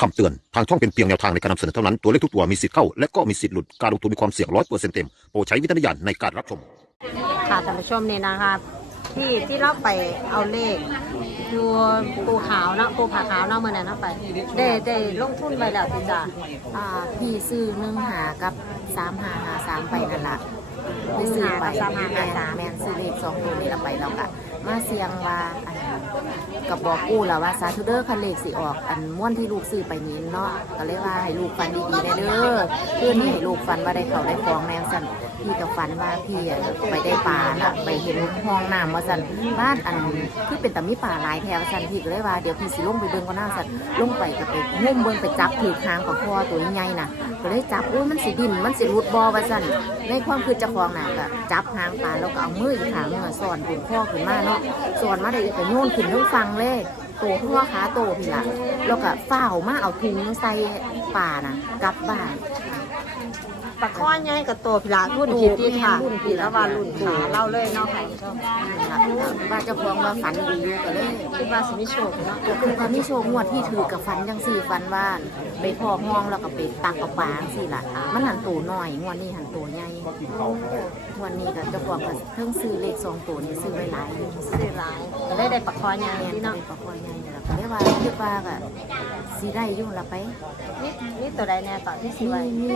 คำเตือน ทางช่องเป็นเพียงแนวทางในการนำเสนอเท่านั้น ตัวเลขทุกตัวมีสิทธิ์เข้า และก็มีสิทธิ์หลุด การลงทุนมีความเสี่ยงร้อยเปอร์เซ็นต์เต็ม โปรดใช้วิจารณญาณในการรับชม ค่ะท่านผู้ชมนี่นะคะที่ที่เราไปเอาเลขอยู่ปูขาวเนาะปูผาขาวเนาะเมื่อนั้นเนาะไปได้ได้ลงทุนไปแล้วที่จ้ะอ่าพี่ซื้อหนึ่งหากับสามหาหาสามไปนั่นละไปซื้อไปแมนแมนซื้อเลขสองตัวนี้ละไปแล้วก็มาเสียงว่าอัน กับบอกกู้แล้วว่าสาธุเดอร์คันเลขสิออก อันม้วนที่ลูกซื้อไปนี้เนาะก็เลยว่าให้ลูกฟันดีๆได้เด้อเพื่อนนี่ให้ลูกฟันว่าได้เขาได้ฟองแมงสันพี่กับฟันว่าพี่ไปได้ปลาน่ะไปเห็นห้องน้ำว่าสันบ้านอันคือเป็นแต่มีป่าหลายแถวสันพี่ก็เลยว่าเดี๋ยวพี่สิลงไปเบิ่งก็น่าสันลงไปก็ไปงุ่มเบิ่งไปจับถือคางกับคอตัวใหญ่น่ะก็เลยจับอุ้ยมันสิดินมันสิรุดบอว่าสันในความคือเจะคลองน่ะก็จับหางปลาแล้วก็เอามืออีกขางหนึงอะสอนเป็นข้อขึ้นมาเนาะสอนมาได้ก็โยนขึ้นทั้งฟังเลยโตทั่วขาโตพี่ละแล้วก็ฝ้าวมาเอาถุงใส่ป่าน่ะกลับบ้านปลาข้อใหญ่กับตัวพิลารุ่นคิดดีค่ะรุ่นพี่แล้วว่ารุ่นขาเล่าเลยเนาะค่ะท่านผู้ชมนั่นล่ะว่าเจ้าของว่าฝันดีอยู่ก็เลยคิดว่าสิมิโชคเนาะก็คือความที่โชคงวดที่ถือกับฟันจังสี่ฟันว่าน ไปพอห้องแล้วก็ไปตักกับปลาจังสี่ล่ะ มันหันตัวน้อยงวดนี้หันตัวใหญ่งวดนี้ก็เจ้าของก็เพิ่งซื้อเลขสองตัวนี่ซื้อไว้หลายอยู่สิหลายก็ได้ได้ปลาข้อใหญ่แม่นที่ก็เนาะเป็นปลาคอยใหญ่นี่ล่ะก็เลยว่าคิดว่าก็สิได้อยู่ละไปนี่นี่ตัวใดแน่ต่อที่สิมีไว้มี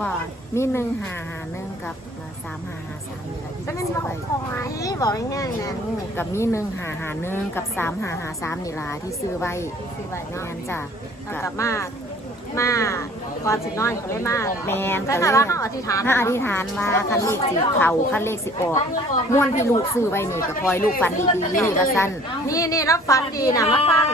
บ่มีหนึ่งหาหาหนึ่งกับสามหาหาสามนี่แหละที่จะเป็นซื้อปลาไว้คอยบอกง่ายๆนะอืมกับมีหนึ่งหาหาหนึ่งกับสามหาหาสามนี่ล่ะที่ซื้อไว้สิไว้เนาะแม่นจ้ะแล้วก็กลับมามาก่อนสินอนก็เลยมาแม่นก็ถ้าว่าเขาอธิษฐานถ้าอธิษฐานว่าคันเลขสิเขาคันเลขสิออกม้วนที่ลูกซื้อไว้นี่ก็คอยลูกฟันดีๆก็สั้นนี่นี่แล้วฟันดีนะมาฟัง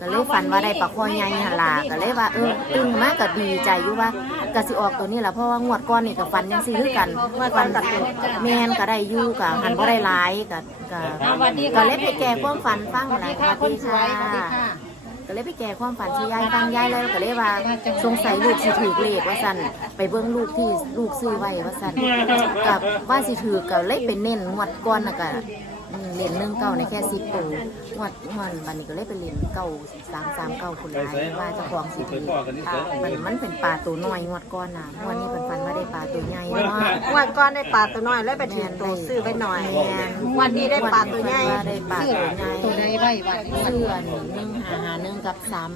ก็เลยฝันว่าได้ปลาคอยใหญ่หั่นล่ะก็เลยว่าเออตื่นมาก็ดีใจอยู่ว่าก็สิออกตัวนี้ล่ะเพราะว่างวดก่อนนี่ก็ฝันจังซี่คือกันฝันแม่นก็ได้อยู่ก็หันบ่ได้หลายก็ก็ก็เลยไปแก้ความฝันฟังล่ะสวัสดีค่ะ ก็เลยไปแก้ความฝันที่ยายฟังยายแล้วก็เลยว่าสงสัยลูกสิถือเลขว่าสั่นไปเบิ้งลูกที่ลูกซื้อไว้ว่าสั่นกับว่าสิถือก็เลยไปเน้นงวดก่อนน่ะก็ อืมเล่นหนึ่งเก้าในแค่สิบตัวงวดงวดบันนี้ก็เลยไปเล่นเก้าสามสามเก้าคนร้ายว่าเจะควงสิทีมันมันเป็นปลาตัวน้อยงวดก้อนน่ะงวดนี้เป็นฟันว่าได้ปลาตัวใหญ่เนาะงวันก่อนได้ปลาตัวน้อยแล้วไปถือตัวซื้อไปหน่อยแม่นวันนี้ได้ปลาตัวใหญ่วันนี้ได้ปลาตัวใหญ่ตัวใดไว้บัดนี้เสื้อนี่หนึ่งหาหาหนึ่งกับสาม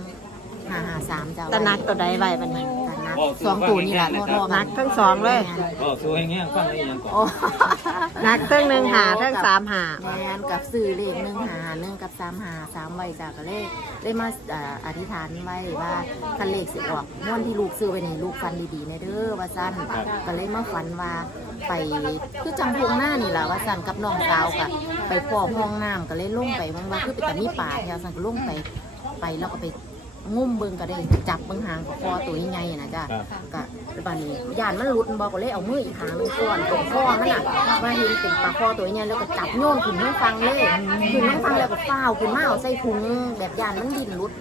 หาหาสามจ้าตะนักตัวใดไว้บันนี้ตะนัก สองตัวนี่แหละพ่อๆนักทั้งสองเลยก็สู้ให้เงี้ยฟังได้ยังก่อนโอ้นักทั้งหนึ่งหาทั้งสามหาแมนกับซื้อเลขหนึ่งหาหนึ่งกับสามหาสามใบจากก็เลขได้มาเอ่ออธิษฐานไว้ว่าคันเลขสิออกม้วนที่ลูกซื้อไว้ในลูกฟันดีๆในเด้อว่าสั้นก็เลยมาฝันว่าไปคือจังพวงหน้านี่แหละว่าสั้นกับน้องสาวกับไปพ่อห้องน้ำก็เลยลงไปมันว่าคือไปแต่มีป่าแถวสั้นก็ลงไปไปแล้วก็ไป งุ่มเบิ่งก็ได้จับเบิ่งหางกับคอตัวใหญ่ๆนะจ้ะครับก็บันนี้ยานมันหลุดบอกก็เลยเอามืออีกหางหนึงก่อนตรงคอมันน่ะว่าเห็นเป็นปลาคอตัวเนี้ยแล้วก็จับโยนขึ้นทั้งฟังเลยขึ้นทั้งฟังแล้วก็เฝ้าวขึ้นมาเอาใส่ถุงแบบยานมันดินหลุด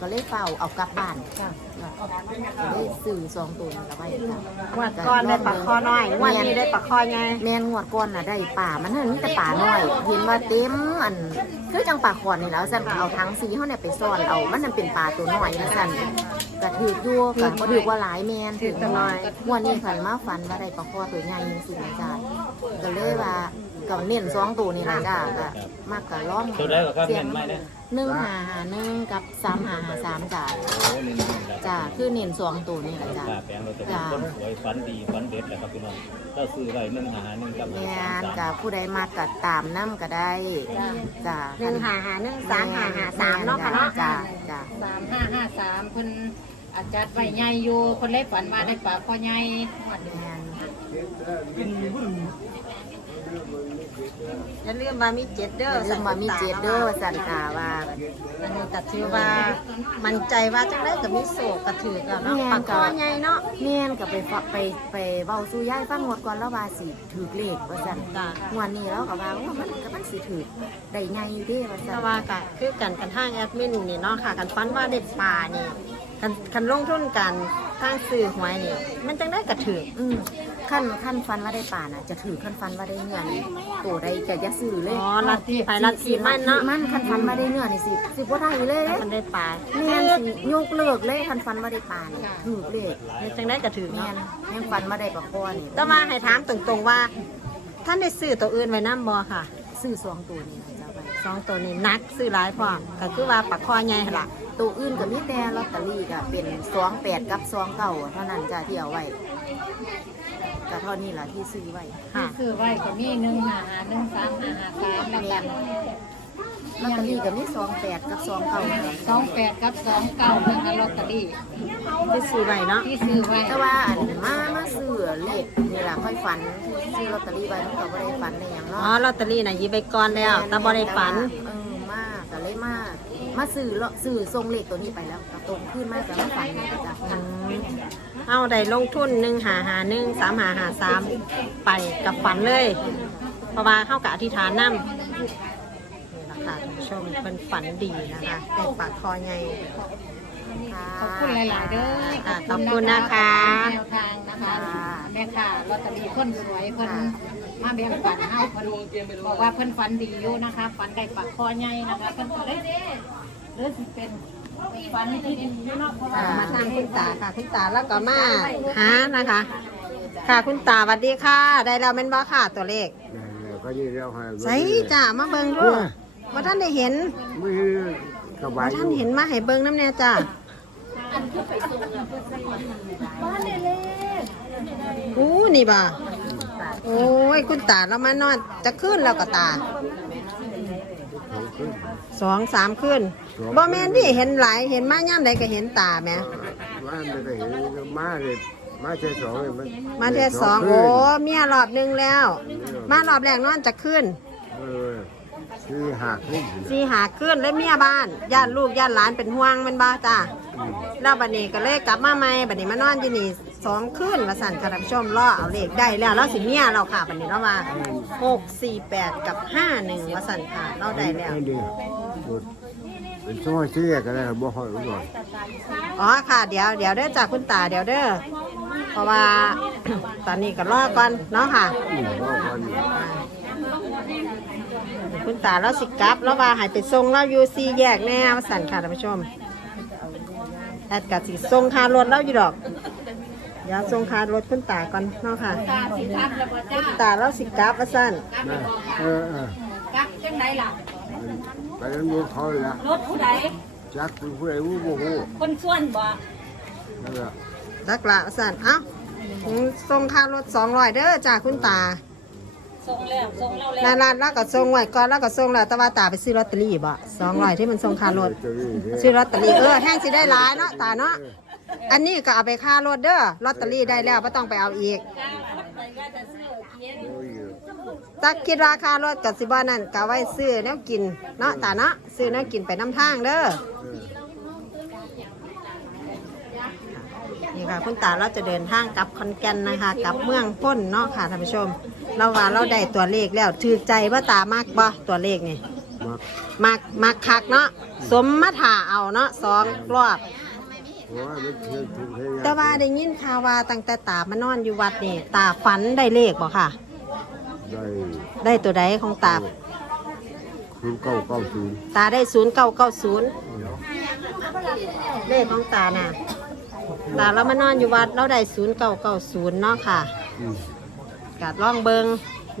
ก็เลยเฝ้าวเอากลับบ้านก็เลยสื่อสองตัวนี้เอาไว้จ้ะงวันก่อนได้ปลาคอน้อยงวันนี้ได้ปลาคอใหญ่แม่นงวดก่อนน่ะได้ป่ามันนั่นมีแต่ป่าน้อย เห็นว่าเต็มอัน คือจังป่าขอนนี่แหล้วสั่นก็เอาทั้งสีเขาเนี่ยไปซ่อนเอามันนั่นเป็นป่าตัวน้อยนะสั่นกระถือกอยู่กะบ่ถือว่าหลายแมนถือตัวน้อยงวดนี้ฝันมาฝันว่าได้ปลาคอตัวใหญ่สินะจ้าก็เลยว่าก็เน้นสองตัวนี่ล่ะจ้าก็มากก็ร้องตัวได้ก็ครับเสีเห็ยงนไหมเนี่ยหนึ่งหาหาหนึ่งกับสามหาหาสามจ้าโอ้นี่นี่ครับจ้าคือเน้นสองตัวนี่แหละจ้าตาแปลงเราจะเป็นคนสวยฝันดีฝันเด็ดแหละครับพี่น้องถ้าซื้อไว้หนึ่งหาหนึ่งกับแม่นกับผู้ใดมากัดตามน้ำก็ได้จ้าหนึ่งหาหาหนึ่งสามหาหาสามเนาะค่ะเนาะจ้าจ้าสามห้าห้าสามเพิ่นอาจารย์ไว้ใหญ่อยู่คนเล็ฝันมาได้ปลาคอใหญ่หมดแม่น อย่าลืมว่ามีเจ็ดเด้อเรื่องว่ามีเจดเดอร์สันตาว่าอันนี้ก็ถือว่า มันใจว่าจังได้กับมีโศกกระถือกับเนาะปลาคอใหญ่เนาะแม่นก็ไปฟังไปไปเว้าสู่ยายฟังหมดก่อนแล้วว่าสิถือเลขว่าซั่นจ้ะงวันนี้แล้วก็ว่าโอ้มันก็มันสิถือได้ไงอยู่เด้ว่าซั่แต่นว่าก็คือกันกันทางแอดมินนี่เนาะค่ะกันฟันว่าได้ปลานี่กันกันลงทุนกันทางซื้อหวยนี่มันจังได้กระถืออืม ขั้นขั้นฟันว่าได้ป่าน่ะ จะถือขั้นฟันว่าได้เนื้อนี่ตัวใดจะอยาซื้อเลยอ๋อลัทธิไผลัทธิมันเนาะมันขั้นฟันว่าได้เนื้อนี่สิสิบ่ได้เลยมันได้ปลาแม่นสิยกเลิกเลยขั้นฟันว่าได้ป่านี่ถือเลยเฮ็ดจังได้ก็ถือแม่เนาะนยังฟันว่าได้ปลาคอนี่แต่ว่าให้ถามตรงๆว่า ท่านได้ซื้อตัวอื่นไว้นํบ่ค่ะ ซื้อสองตัวนี่นะจ๊ะไปสองตัวนี้นักซื้อหลายพร้อมก็คือว่าปลาคอใหญ่หั่นล่ะตัวอื่นก็มีแต่ลอตเตอรี่ก็เป็นสองแปดกับสองเก้าเท่านั้นจ้ะที่เอาไว้ ก็เท่านี้ล่ะที่ซื้อไว้ค่ะคือไว้ก็มีหนึ่งหาหาหนึ่งสามหาหาสามแล้วกันลอตเตอรี่ก็มีสองแปดกับสองเก้าสองแปดกับสองเก้าเพื่อนลอตเตอรี่ได้ซื้อไว้เนาะที่ซื้อไว้แต่ว่าอันมามาซื้อเลขนี่ล่ะค่อยฝันที่ซื้อลอตเตอรี่ไว้มันก็บ่ได้ฝันในอย่างอ๋อเนาะลอตเตอรี่น่ะหยิบไปก่อนแล้วแต่บ่ได้ฝัน เออมากก็เลยมามาซื้อเลาะซื้อทรงเลขตัวนี้ไปแล้วก็ตรงขึ้นมาก็มาฝันนี่จ้ะอืม เอาได้ลงทุนหนึ่งหาหาหนึ่งสามหาหาสามไปกับฝันเลย เพราะว่าเข้ากับอธิษฐานนำนี่แหละค่ะท่านผู้ชมเป็นฝันดีนะคะเป็นปากคอใหญ่ขอบคุณหลาย ๆ เด้อค่ะขอบคุณนะคะแนวทางนะคะแม่ค่ะลอตเตอรี่คนสวยคนมาแบ่งปันเฮาพอดีบอกว่าเพิ่นฝันดีอยู่นะคะฝันได้ปักคอใหญ่นะคะเพิ่นก็เลยหรือสิเป็น ฝันที่ดีอยู่เนาะเพราะว่าอ่ามาทางคุณตาค่ะคุณตาแล้วก็มาหานะคะ ค่ะคุณตาสวัสดีค่ะ ได้แล้วแม่นบ่ค่ะตัวเลขก็ยืนแล้วให้ใส่จ้ามาเบิ่งดูว่าท่านได้เห็นมือสบาว่ายอท่านยู่เห็นมาให้เบิ่งน้ำแน่จ้าอู้นี่บ่าโอ้ยคุณตาเรามานอนจะขึ้นแล้วก็ตาของขึ้นสองสามขึ้นสอง บ่แม่นดิเห็นหลายเห็นมาย่ำใดก็เห็นตาแหมว่าไม่ได้เห็นมาเลยมาแค่สองเลยมันมาเทศสองขึ้โอ้นเมียรอบหนึงแล้ว มารอบแรกนอนจะขึ้นเออคือหักขึ้นสีหาขึ้นแล้วเมียบ้านญาติลูกญาติหลานเป็นห่วงแมันบ้าจ้าแล้วบัดนี้ก็เลยกลับมาใหม่บัดนี้มานอนอยู่นี่สองคืนว่าสั่นค่ะท่านผู้ชมรอเอาเลขได้แล้วแล้วสิเมียเราค่ะบัดนี้เรามาหกสี่แปดกับห้าหนึ่งว่าสั่นค่ะเราได้แล้วดีสุด เป็นซอยเสียก็ได้บ่ห้อยก่อนอ๋อค่ะ เดี๋ยวเดี๋ยวเด้อจากคุณตาเดี๋ยวเด้อเพราะว่า ตอนนี้ก็รอก่อนเนาะค่ะอืมว่าก่อนคุณตาเราสิกลับแล้วว่าใหายไปส่งเราอยู่ซีแยกแน่ว่าสั่นค่ะท่านผู้ชมแอดกับสิส่งคารถเราอยู่ดอกเดี๋ยวส่งคารถคุณตาก่อนเนาะค่ะตาสิครับแล้วบ่จ้าคุณตาเราสิกลับว่าสั่นนะเออเออกักจังไดล่ะ ไปนั้นมือเขาละรถผู้ใดจักเป็นผู้ใดผู้บ่ฮู้คนส่วนบ่นั่นแหละรักละว่าสั่นเอ้าส่งคารถสองร้อยเด้อจากคุณตาส่งแล้วส่งแล้วแล้วนานร้านแล้วก็ส่งไว้ก่อนแล้วก็ส่งแล้วแต่ว่าตาไปซื้อลอตเตอรี่บ่สองร้อยที่มันส่งคารถจะนี่เด้ซื้อลอตเตอรี่เออแห้งสิได้หลายเนาะตาเนาะ อันนี้ก็เอาไปค่ารถเด้อลอตเตอรี่ได้แล้วไม่ต้องไปเอาอีกโอ้ยตักคิดราคารถกับสิบ้านั่นก็ไว้ซื้อแนวกินเนาะตาเนาะซื้อแนวกินไปน้ำทางเด้อนี่ค่ะคุณตาเราจะเดินทางกลับคอนแก่นนะคะกลับเมืองพ้นเนาะค่ะท่านผู้ชม เราว่าเราได้ตัวเลขแล้วถือใจว่าตามากบ่ตัวเลขนี่มักมากมากคักเนาะสมมาถ่าเอาเนาะสองรอบ แต่ว่าได้ยินข่าวว่าตั้งแต่ตามานอนอยู่วัดนี่ตาฝันได้เลขบ่ค่ะ ได้ได้ตัวใดของตาคุณเก้าเก้าศูนย์ตาได้ศูนย์เก้าเก้าศูนย์เลขของตาน่ะตาเรามานอนอยู่วัดเราได้ศูนย์เก้าเก้าศูนย์เนาะค่ะอืมกาดล่องเบิง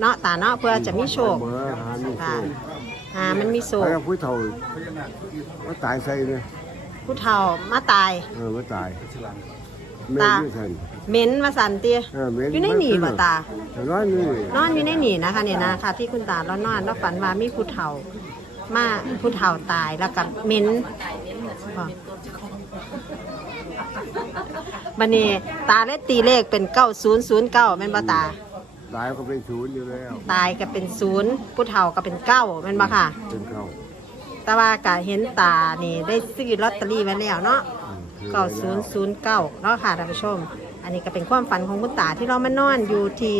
เนาะตาเนาะเพื่อจะมีโชคเบอร์หานี่โชค่ะคหามันมีโชคแล้วผู้เฒ่ามาตายใส่เลย ผู้เฒ่ามาตาย เออมาตายแม่ด้วยกันเหม็นมาสันเตียเออแม่อยู่ในหนีบ่ตา แต่น้อยนี่นอนอยู่ในหนีนะคะเนี่ยนะคะ ที่คุณตาเรานอนเราฝันว่ามีผู้เฒ่า มาผู้เฒ่าตายแล้วกับเหม็นบ่บันนี้ตาเลขตีเลขเป็นเก้าศูนย์ศูนย์เก้าแม่นบ่ตา ตายก็เป็นศูนย์อยู่แล้วตายก็เป็นศูนย์ผู้เฒ่าก็เป็นเก้าแม่นบ่ค่ะ เป็นเก้า แต่ว่ากะเห็นตานี่ได้ซื้อลอตเตอรี่ไว้แล้วเนาะอืมคือเก้าศูนย์ศูนย์เก้าเนาะค่ะท่านผู้ชม อันนี้ก็เป็นความฝันของคุณตาที่เรามานอนอยู่ที่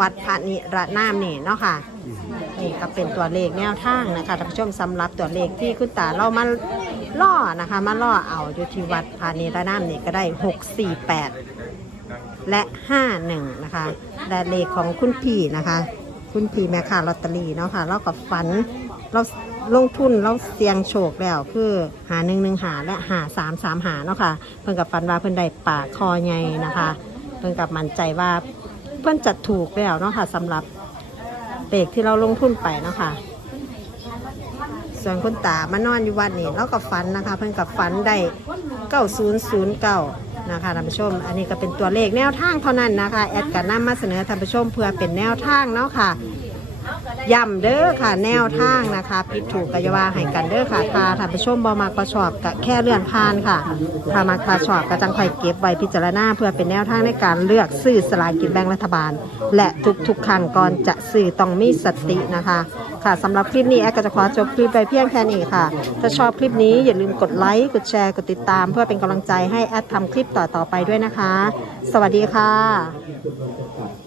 วัดพระนิรนามนี่เนาะค่ะนี่ก็เป็นตัวเลขแนวทางนะคะท่านผู้ชมสำหรับตัวเลขที่คุณตาเรามาล่อนะคะมาล่อเอาอยู่ที่วัดพานิรนามนี่ก็ได้หกสี่แปดและ51นะคะและเลขของคุณพี่นะคะ คุณพี่แม่ค้าลอตเตอรี่เนาะค่ะเรากับฝันเรา ลงทุนเราเสี่ยงโชคแล้ว คือหาหนึ่งหนึ่งหาและหาสามสามหาเนาะค่ะ เพิ่นกับฝันว่าเพิ่นได้ป่าคอใหญ่นะคะ เพิ่นกับมั่นใจว่าเพิ่นจะถูกแล้วเนาะค่ะสำหรับเลขที่เราลงทุนไปเนาะค่ะส่วนคุณตามานอนอยู่วัดนี่เรากับฝันนะคะ เพิ่นกับฝันได้9009นย์ศูนย์เก้านะคะท่านผู้ชม อันนี้ก็เป็นตัวเลขแนวทางเท่านั้นนะคะ แอดกันนำมาเสนอท่านผู้ชมเพื่อเป็นแนวทางเนาะค่ะ ย้ำเด้อค่ะแนวทางนะคะผิดถูกกอยาวาให้กันเด้อค่ะถ้าท่านผู้ชมบ่มักประชอบก็แค่เลื่อนผ่านค่ะถ้ามักประชอบก็จังไค่เก็บไว้พิจารณาเพื่อเป็นแนวทางในการเลือกซื้อสลากกินแบ่งรัฐบาล และทุกๆครั้งก่อนจะซื้อต้องมีสตินะคะ ค่ะสำหรับคลิปนี้แอดก็จะขอจบคลิปไปเพียงแค่นี้ค่ะ ถ้าชอบคลิปนี้อย่าลืมกดไลค์กดแชร์กดติดตาม เพื่อเป็นกำลังใจให้แอดทำคลิปต่อๆไปด้วยนะคะ สวัสดีค่ะ